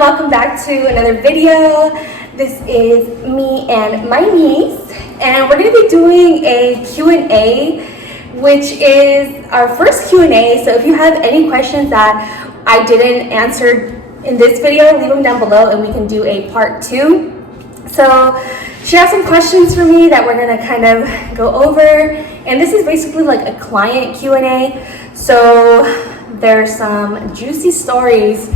welcome back to another video. This is me and my niece, and we're going to be doing a Q&A, which is our first Q&A. So if you have any questions that I didn't answer in this video, leave them down below and we can do a part 2. So she has some questions for me that we're going to kind of go over, and this is basically like a client Q&A. So there's some juicy stories.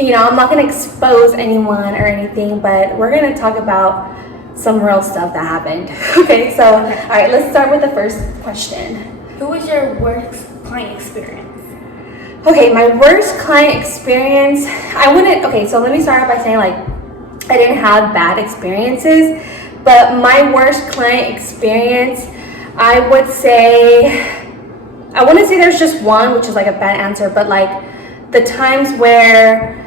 You know, I'm not going to expose anyone or anything, but we're going to talk about some real stuff that happened. Okay, so all right, let's start with the first question. Who was your worst client experience? Okay, my worst client experience, okay, so let me start off by saying, like, I didn't have bad experiences, but my worst client experience, I wouldn't say there's just one, which is like a bad answer, but like the times where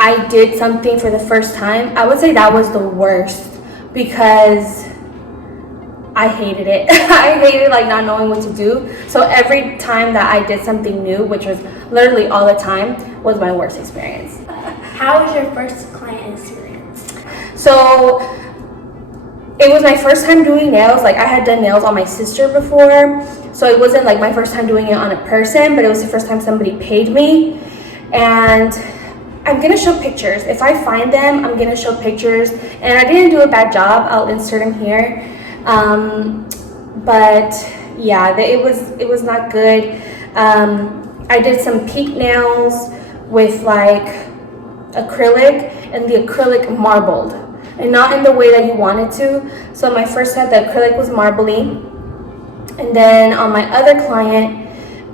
I did something for the first time, I would say that was the worst because I hated it. I hated like not knowing what to do. So every time that I did something new, which was literally all the time, was my worst experience. How was your first client experience? So it was my first time doing nails. Like, I had done nails on my sister before, so it wasn't like my first time doing it on a person, but it was the first time somebody paid me. And I'm gonna show pictures. If I find them, I'm gonna show pictures. And I didn't do a bad job. I'll insert them here. But yeah, it was not good. I did some peak nails with like acrylic, and the acrylic marbled, and not in the way that you wanted to. So my first set, the acrylic was marbly. And then on my other client,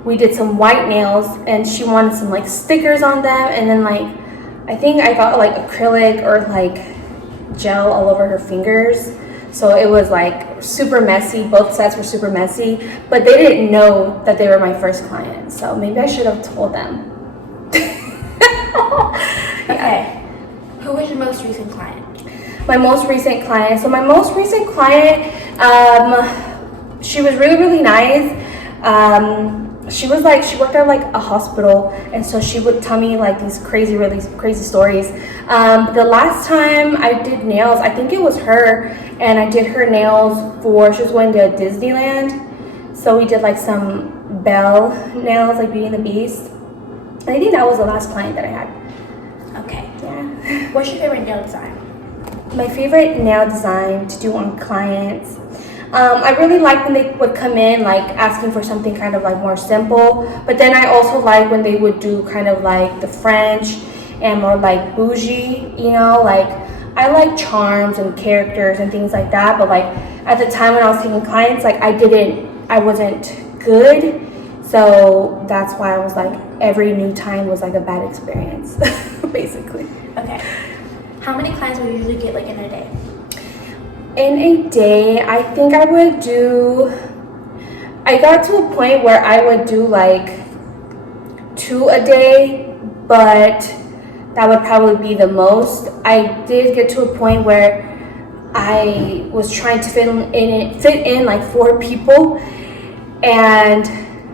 we did some white nails, and she wanted some like stickers on them, and then like I think I got like acrylic or like gel all over her fingers. So it was like super messy. Both sets were super messy, but they didn't know that they were my first client. So maybe I should have told them. Okay. Who was your most recent client? My most recent client. So my most recent client, she was really, really nice. She worked at like a hospital, and so she would tell me like these really crazy stories. The last time I did nails, I think it was her, and I did her nails she was going to Disneyland. So we did like some Belle nails, like Beauty and the Beast. And I think that was the last client that I had. Okay. Yeah. What's your favorite nail design? My favorite nail design to do on clients, I really like when they would come in like asking for something kind of like more simple, but then I also like when they would do kind of like the French and more like bougie, you know, like I like charms and characters and things like that, but like at the time when I was taking clients, like I wasn't good. So that's why I was like, every new time was like a bad experience, basically. Okay. How many clients will you usually get like in a day? In a day, I think I got to a point where I would do like 2 a day, but that would probably be the most. I did get to a point where I was trying to fit in like 4 people, and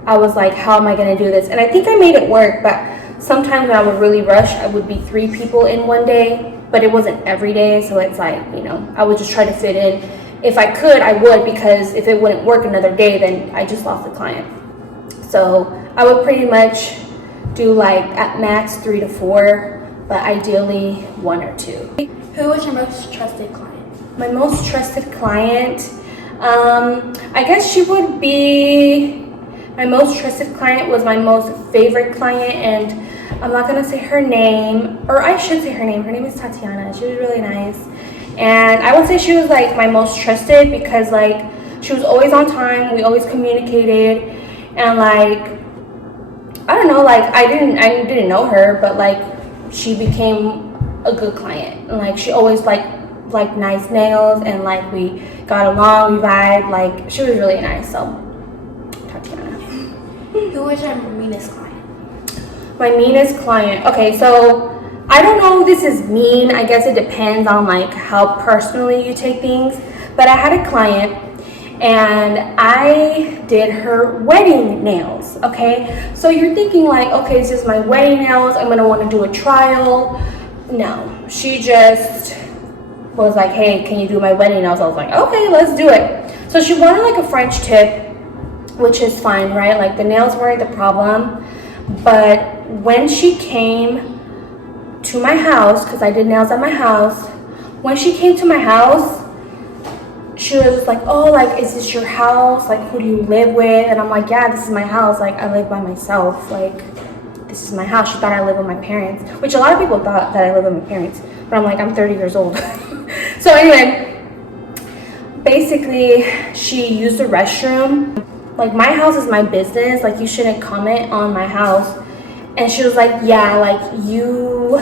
I was like, how am I gonna do this? And I think I made it work, but sometimes when I would really rush, I would be 3 people in one day, but it wasn't every day. So it's like, you know, I would just try to fit in. If I could, I would, because if it wouldn't work another day, then I just lost the client. So I would pretty much do like at max 3 to 4, but ideally 1 or 2. Who was your most trusted client? My most trusted client, I guess she would be, my most trusted client was my most favorite client, and I'm not gonna say her name, or I should say her name. Her name is Tatiana. She was really nice, and I would say she was like my most trusted because like she was always on time. We always communicated, and like I don't know, like I didn't know her, but like she became a good client, and like she always like nice nails, and like we got along, we vibed. Like she was really nice. So Tatiana. Who was your meanest client? My meanest client. Okay, so I don't know if this is mean. I guess it depends on like how personally you take things. But I had a client, and I did her wedding nails. Okay, so you're thinking like, okay, this is my wedding nails. I'm gonna want to do a trial. No, she just was like, hey, can you do my wedding nails? I was like, okay, let's do it. So she wanted like a French tip, which is fine, right? Like the nails weren't the problem. But when she came to my house, because I did nails at my house, when she came to my house, she was just like, oh, like, is this your house? Like, who do you live with? And I'm like, yeah, this is my house. Like, I live by myself. Like, this is my house. She thought I live with my parents, which a lot of people thought that I live with my parents. But I'm like, I'm 30 years old. So anyway, basically, she used the restroom. Like, my house is my business. Like, you shouldn't comment on my house. And she was like, yeah, like, your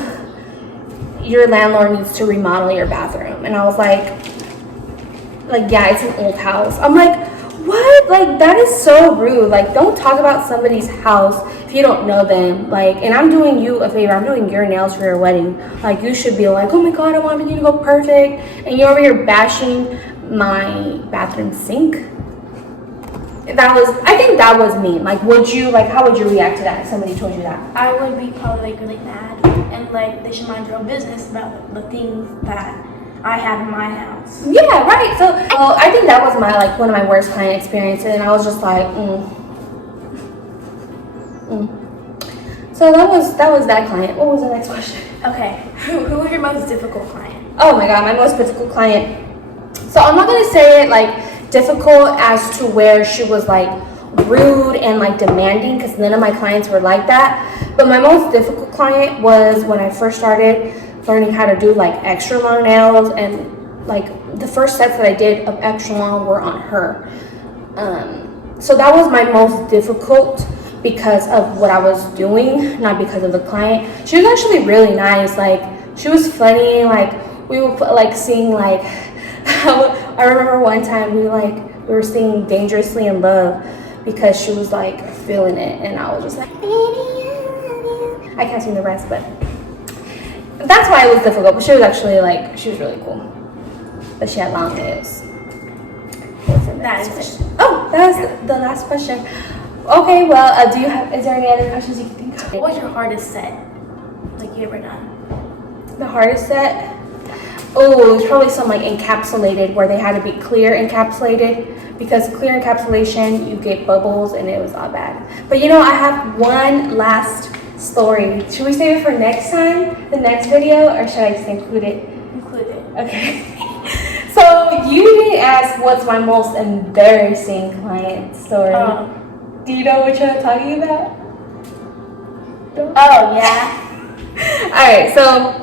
landlord needs to remodel your bathroom. And I was like, yeah, it's an old house. I'm like, what? Like, that is so rude. Like, don't talk about somebody's house if you don't know them. Like, and I'm doing you a favor. I'm doing your nails for your wedding. Like, you should be like, oh my God, I want everything to go perfect. And you're over here bashing my bathroom sink. I think that was mean. Like, how would you react to that if somebody told you that? I would be probably like really mad, and like they should mind their own business about the things that I have in my house. Yeah, right. So I think that was one of my worst client experiences, and I was just like, So that was that client. What was the next question? Okay, who was your most difficult client? Oh my God, my most difficult client. So I'm not gonna say it like difficult as to where she was like rude and like demanding, because none of my clients were like that. But my most difficult client was when I first started learning how to do like extra long nails, and like the first sets that I did of extra long were on her. So that was my most difficult because of what I was doing, not because of the client. She was actually really nice. Like, she was funny. Like, we would sing like I remember one time we were singing Dangerously in Love because she was like feeling it, and I was just like, I can't sing the rest, but that's why it was difficult. But she was actually she was really cool, but she had long nails. That was the last question. Okay, well, is there any other questions you can think of? What was your hardest set like you ever done? The hardest set? Oh, it was probably some like encapsulated where they had to be clear encapsulated, because clear encapsulation you get bubbles and it was all bad. But I have one last story. Should we save it for next time, the next video, or should I just include it? Include it. Okay. So you didn't ask what's my most embarrassing client story. Do you know what you're talking about? Oh yeah. All right, so.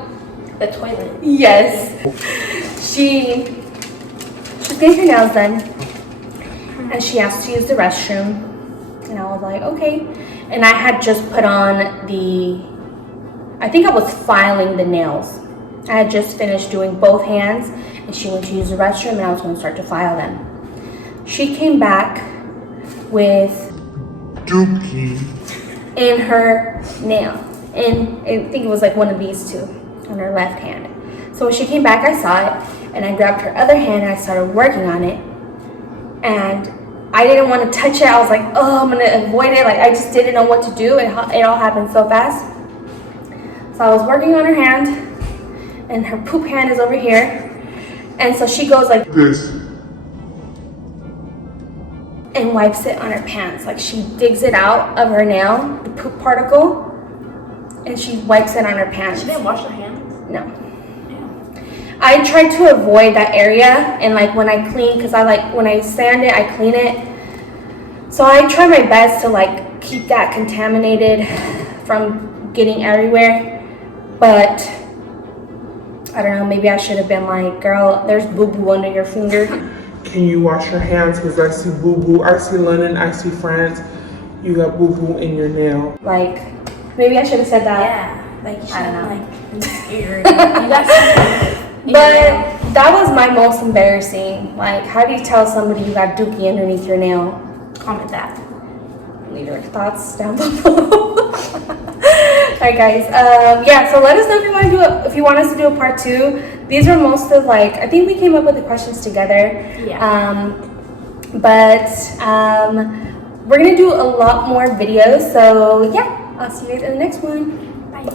The toilet. Yes. She gets her nails done, and she asked to use the restroom, and I was like, okay. And I had just put on I think I was filing the nails. I had just finished doing both hands, and she went to use the restroom, and I was going to start to file them. She came back with Dookie in her nail, and I think it was like one of these two on her left hand. So when she came back, I saw it, and I grabbed her other hand and I started working on it, and I didn't want to touch it. I was like, oh, I'm gonna avoid it. Like, I just didn't know what to do. It all happened so fast. So I was working on her hand, and her poop hand is over here, and so she goes like this and wipes it on her pants. Like, she digs it out of her nail, the poop particle, and she wipes it on her pants. She didn't wash her hands? No. I try to avoid that area, and like when I clean, because when I sand it, I clean it. So I try my best to like keep that contaminated from getting everywhere. But I don't know, maybe I should have been like, girl, there's boo-boo under your finger. Can you wash your hands? Because I see boo-boo. I see London. I see France. You got boo-boo in your nail. Like, maybe I should have said that. Yeah. Like, you should I don't know. have been scared. You got something. But that was my most embarrassing. Like, how do you tell somebody you got dookie underneath your nail? Comment that. Leave your thoughts down below. Alright guys, yeah, so let us know if you want us to do a part 2. These are most of I think we came up with the questions together. Yeah. But we're gonna do a lot more videos, so yeah, I'll see you guys in the next one. Bye.